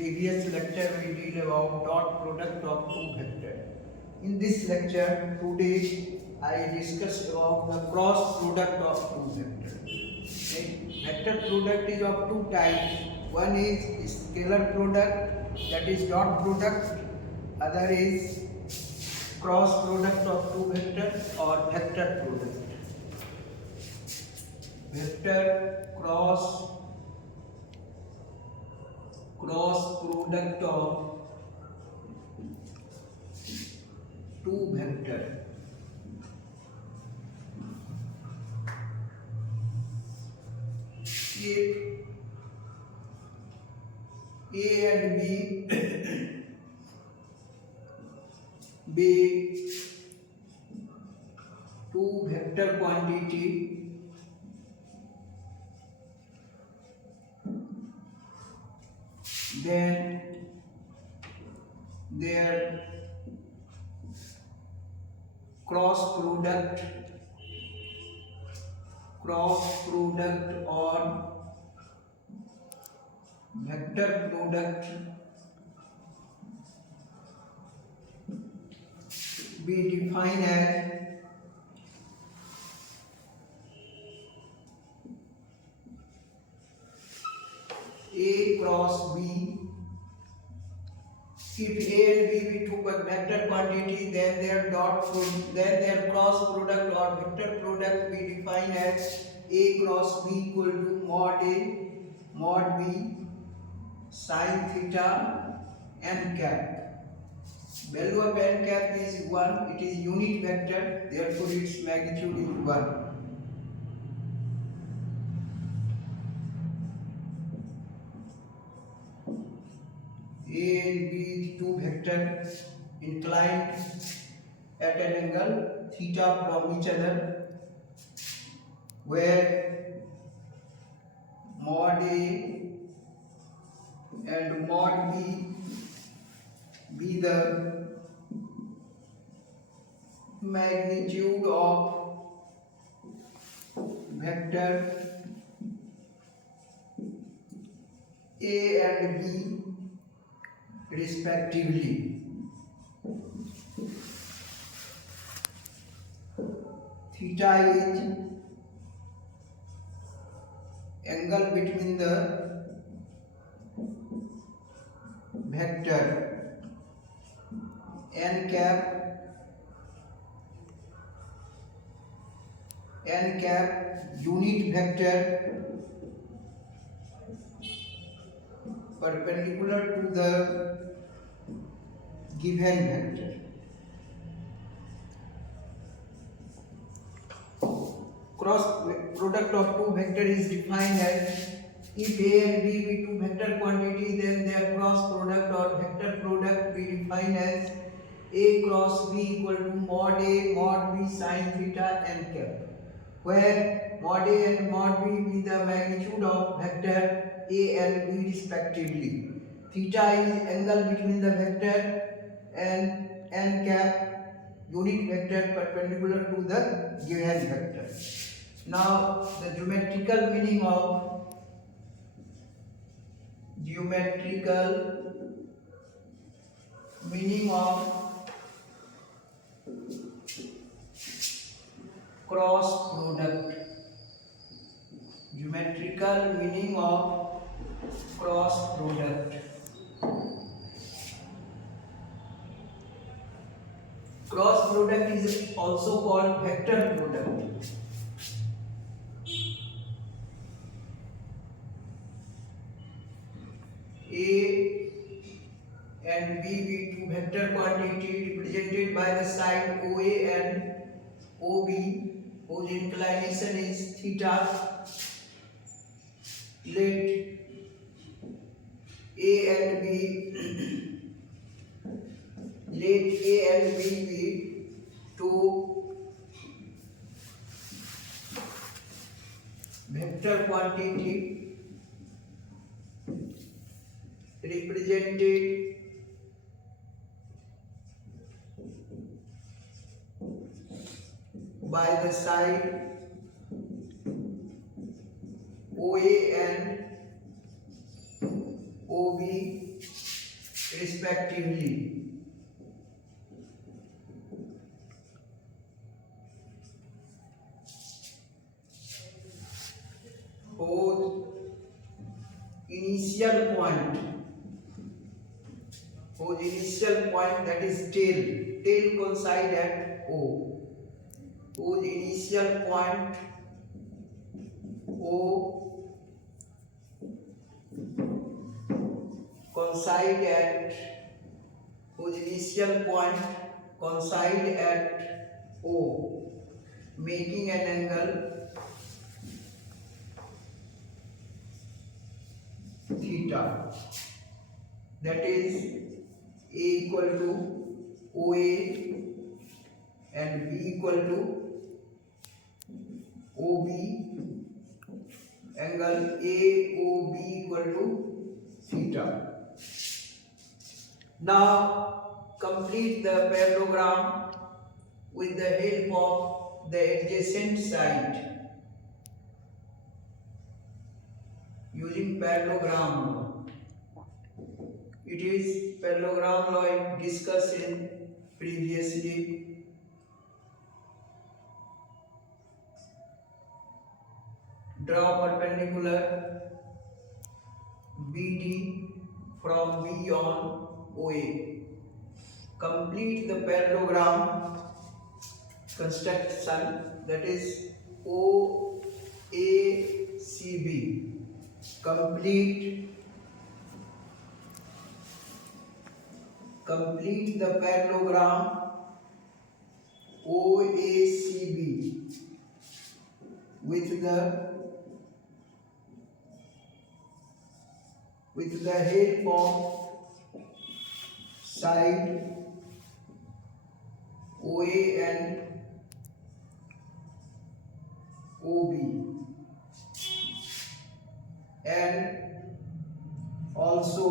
previous lecture we did about dot product of two vectors. In this lecture today I discuss about the cross product of two vectors. A vector product is of two types. One is scalar product, that is dot product. Other is cross product of two vectors or vector product. Vector cross product of two vectors. If A and B be two vector quantity, then their cross product or vector product be defined as A cross B. If A and B be two vector quantity, then their cross product or vector product be defined as A cross B equal to mod A mod B sin theta n cap. Value of n cap is 1. It is unit vector, therefore its magnitude is 1. A and B two vectors inclined at an angle theta from each other, where mod A and mod B be the magnitude of vector A and B respectively. Theta is angle between the vector n cap unit vector perpendicular to the given vector. Cross product of two vectors is defined as if A and B be two vector quantity, then their cross product or vector product be defined as A cross B equal to mod A mod B sin theta n cap, where mod A and mod B be the magnitude of vector A and B respectively. Theta is angle between the vector and n cap unit vector perpendicular to the given vector. Now the geometrical meaning of cross product. Geometrical meaning of cross product. Cross product is also called vector product. A and B be two vector quantity represented by the side OA and OB, whose inclination is theta. Let A and B be two vector quantity represented by the side OA and OB respectively. Whose initial point, that is tail coincide at O, whose initial point O coincide at O, making an angle theta, that is A equal to OA and B equal to OB, angle AOB equal to theta. Now complete the parallelogram with the help of the adjacent side using parallelogram. It is parallelogram law discussed in previously. Draw perpendicular BD from B on OA. Complete the parallelogram construction, that is OACB. Complete the parallelogram OACB with the help of side OA and OB, and also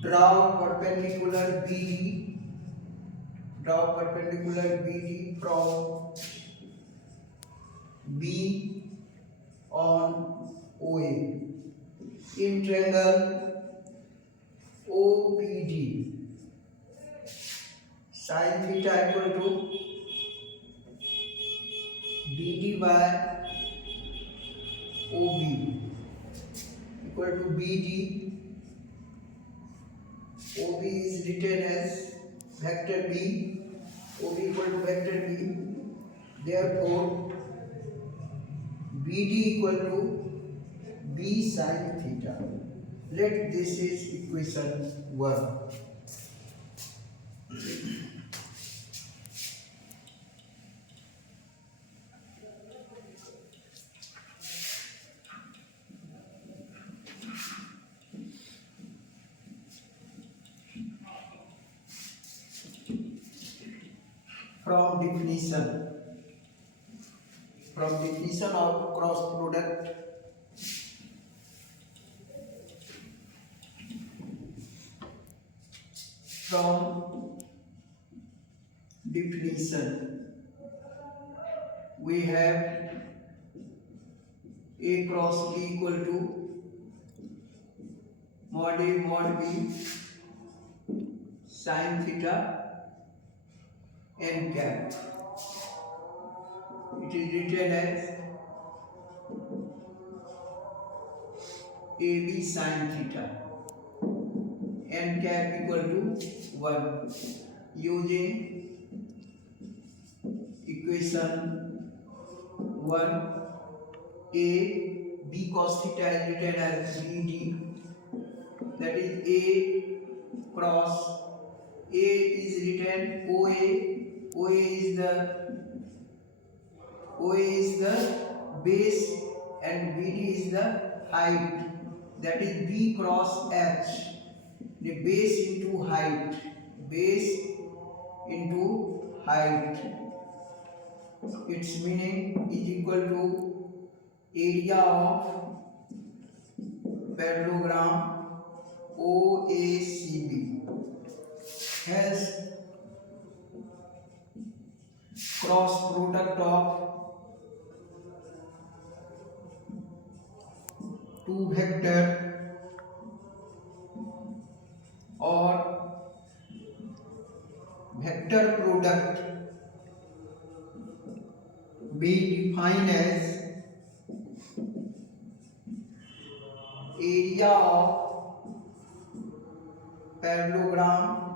draw perpendicular BD from B on OA in triangle OPD. Sin theta equal to BD by OB equal to BD. OB is written as vector B, OB equal to vector B. Therefore, BD equal to B sin theta. Let this is equation 1. From definition of cross product, we have A cross B equal to mod A mod B sin theta n cap. It is written as AB sin theta, n cap equal to 1, using equation 1. A B cos theta is written as BD, that is A cross A is written OA is the base and BD is the height, that is B cross H, the base into height, its meaning is equal to area of parallelogram OACB. Hence, cross product of two two vector or vector product be defined as area of parallelogram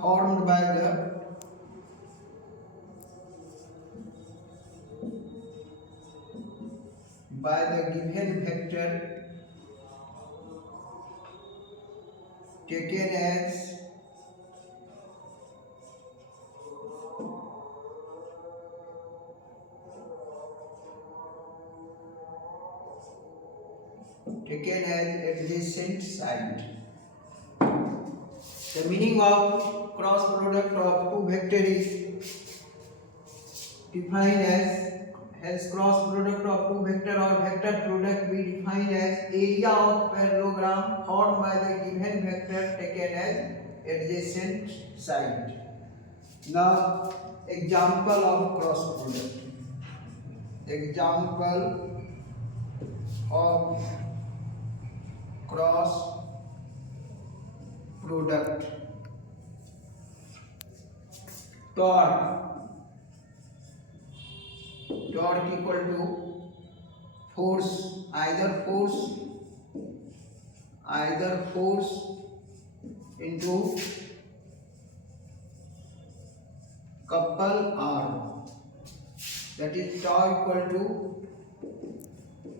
formed by the given vector taken as adjacent side. The meaning of cross product of two vectors is defined as cross product of two vector or vector product be defined as area of parallelogram formed by the given vector taken as adjacent side. Now, example of cross product. Example of cross product. Torque equal to force, either force into couple arm, that is tau equal to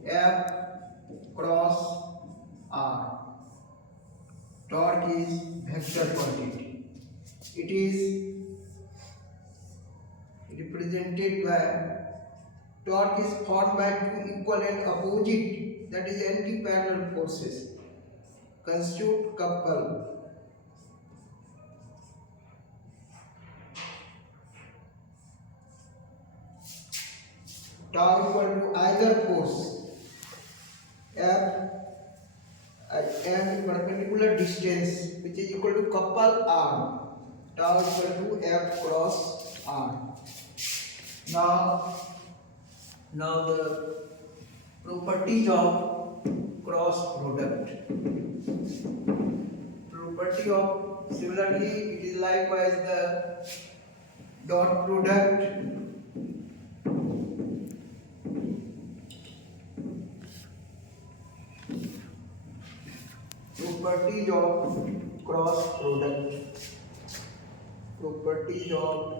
F cross R. Torque is vector quantity. It is represented by torque is formed by two equal and opposite, that is anti-parallel forces constitute couple. Tau equal to either force F and perpendicular distance which is equal to couple arm. Tau equal to F cross R. Now the properties of cross product. Property of, similarly it is likewise the dot product. Properties of cross product. Properties of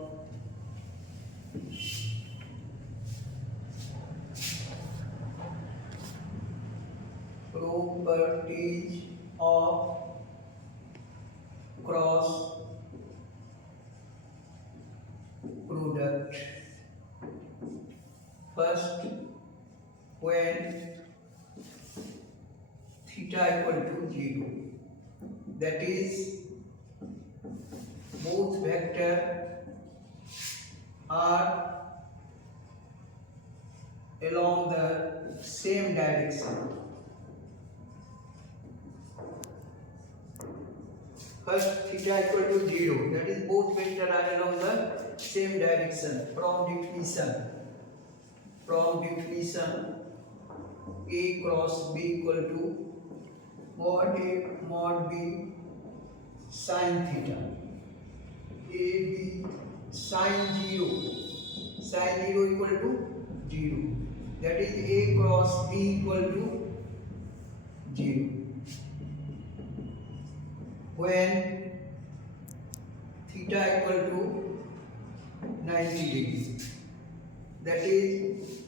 cross product. First, when theta equal to 0, that is both vector are along the same direction. First, theta equal to 0, that is both vector are along the same direction. From definition A cross B equal to mod A mod B sin theta. A B sin 0 equal to 0, that is A cross B equal to 0. When theta equal to 90 degrees, that is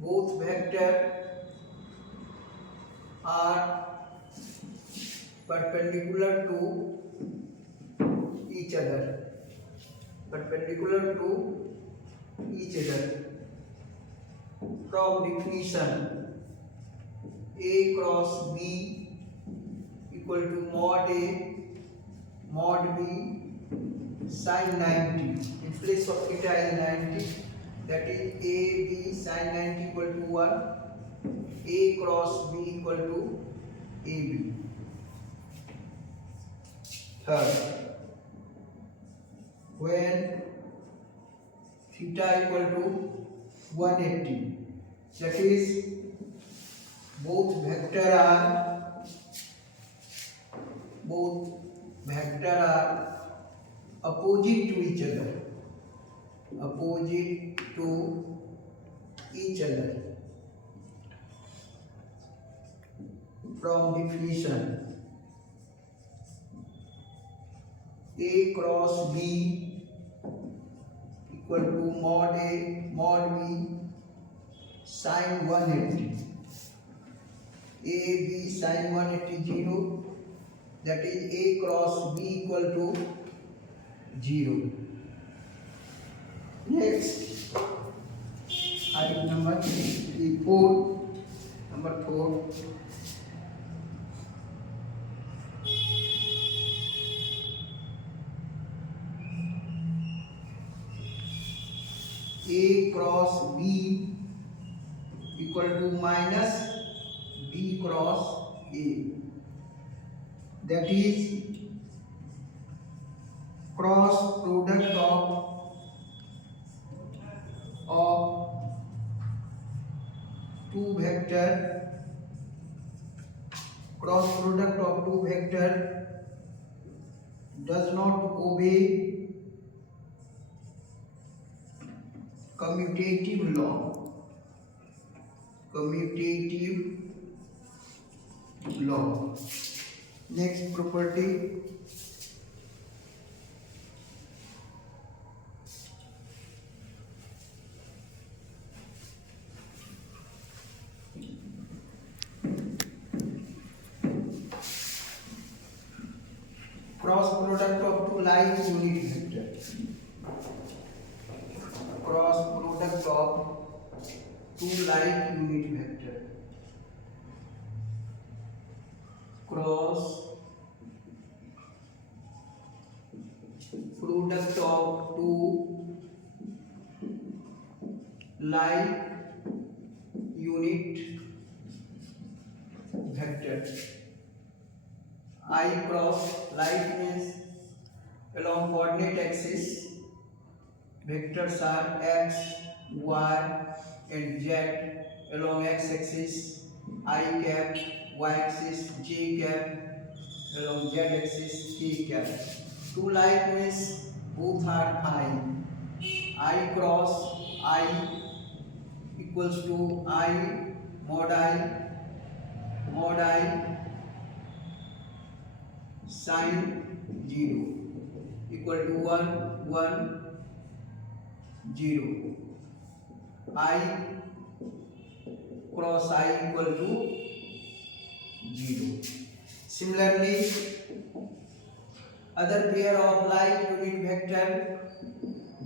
both vector are perpendicular to each other. From definition, A cross B equal to mod A mod B sin 90. In place of theta is 90, that is A B sin 90 equal to 1. A cross B equal to AB. Third, when theta equal to 180. That is, both vector are opposite to each other. Opposite to each other. From definition, A cross B equal to mod A mod B sin 180. A B sin 180 0. That is, A cross B equal to 0. Next, item number 4. Number 4. A cross B equal to minus B cross A. That is, cross product of two vector. Cross product of two vector does not obey commutative law. Commutative law. Next property, cross product of two like unit vector. Cross product of two like unit vector. Cross product of two like unit vector. I cross like means along coordinate axis vectors are x, y and z. Along x axis I cap, y axis j cap, along z axis k cap. Two like means both are fine. I cross I equals to I mod I sin 0 equal to 1 1 0. I cross I equal to 0. Similarly, other pair of like unit vector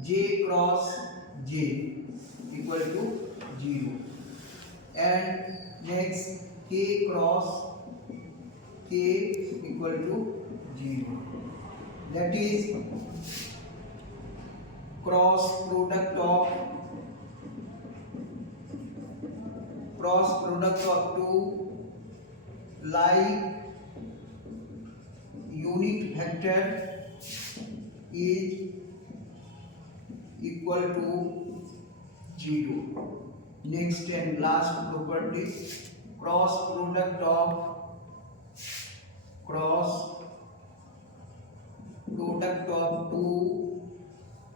j cross j equal to 0. And next, k cross k equal to 0. That is, cross product of two like unit vector is equal to 0. Next and last property, cross product of two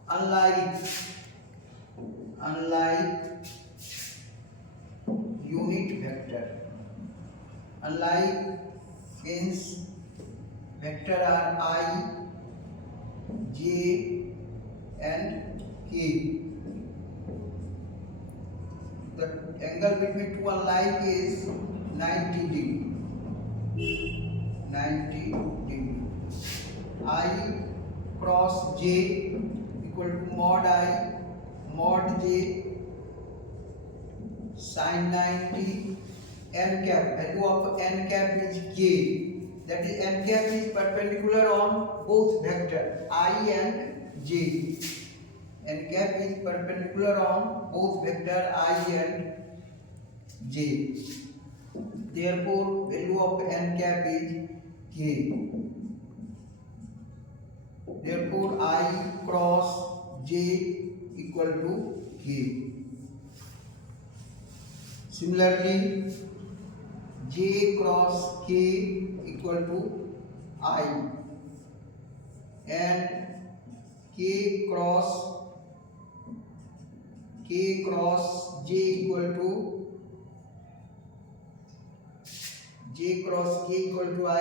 unlike unit vector. Unlike means vector are I, j and k. The angle between two unlike is 90 degree. 90 degree. I cross j equal to mod I mod j sin 90. N cap, value of n cap is k. That is, n cap is perpendicular on both vector I and j. N cap is perpendicular on both vector I and j. Therefore, value of n cap is k. Therefore, I cross j equal to k. Similarly, J cross K equal to I, and K cross J equal to I,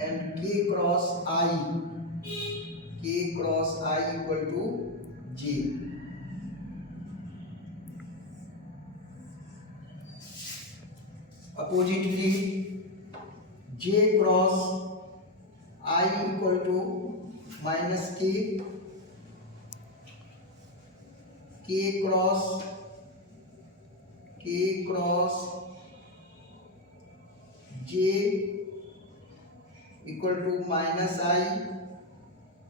and K cross I equal to J. Oppositely, J cross I equal to minus K cross J equal to minus I,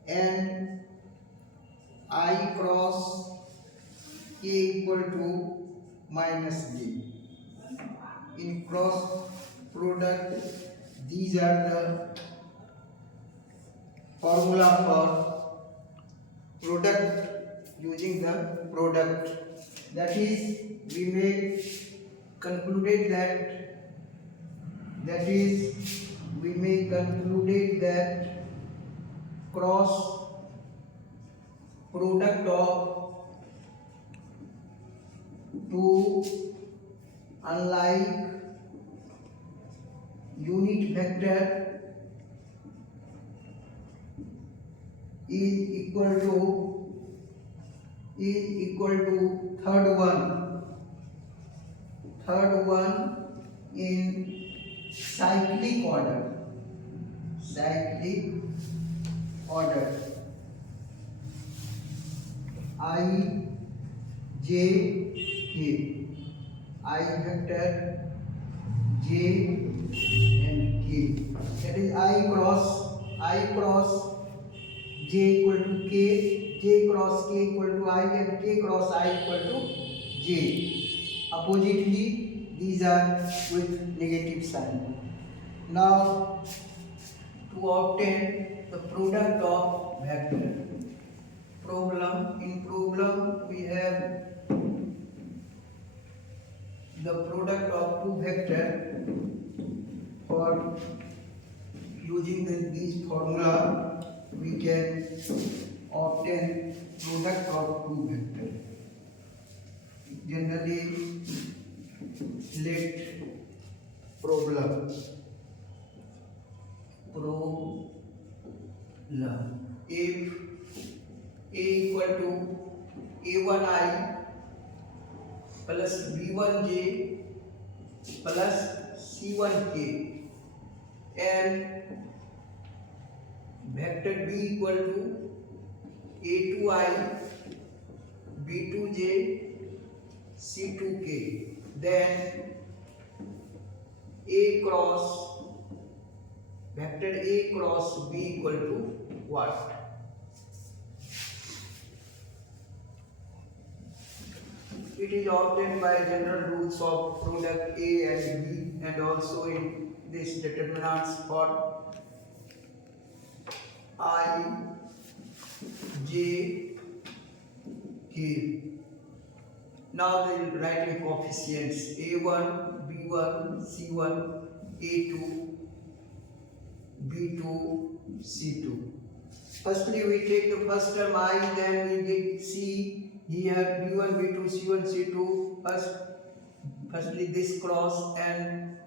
and I cross K equal to minus J. In cross product, these are the formula for product using the product. That is, we may concluded that cross product of two unlike unit vector is equal to third one in cyclic order. I, J, K. I vector, J and K. That is I cross J equal to K, J cross K equal to I, and K cross I equal to J. Oppositely, these are with negative sign. Now, to obtain the product of vector. In problem we have the product of two vector. For using these formula, we can obtain product of two vector. Generally, let problem. If A equal to A1I plus B1J plus C1K, and vector B equal to A2I B2J C2K, then vector A cross B equal to what? It is obtained by general rules of product A and B, and also in this determinants for I, J, K. Now they will write the coefficients A1, B1, C1, A2, B2, C2. Firstly, we take the first term I, then we get C. Here B1, B2, C1, C2. Firstly this cross, and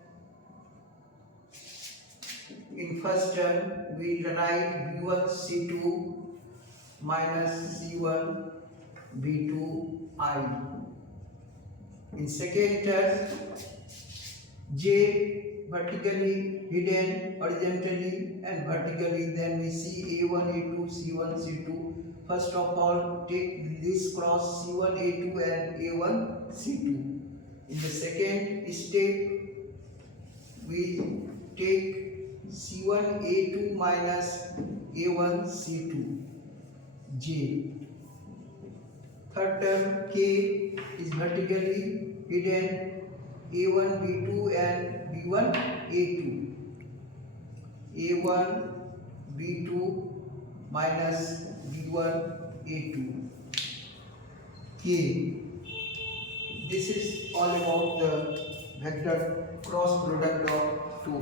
in first term we write B1 C2 minus C1 B2 I. In second term, J vertically hidden horizontally and vertically, then we see A1, A2, C1, C2. First of all, take this cross C1, A2 and A1, C2. In the second step, we take C1, A2 minus A1, C2, J. Third term, K is vertically hidden A1, B2 and B1, A2. A1, B2 minus B1, A2. K. this is all about the vector cross product of two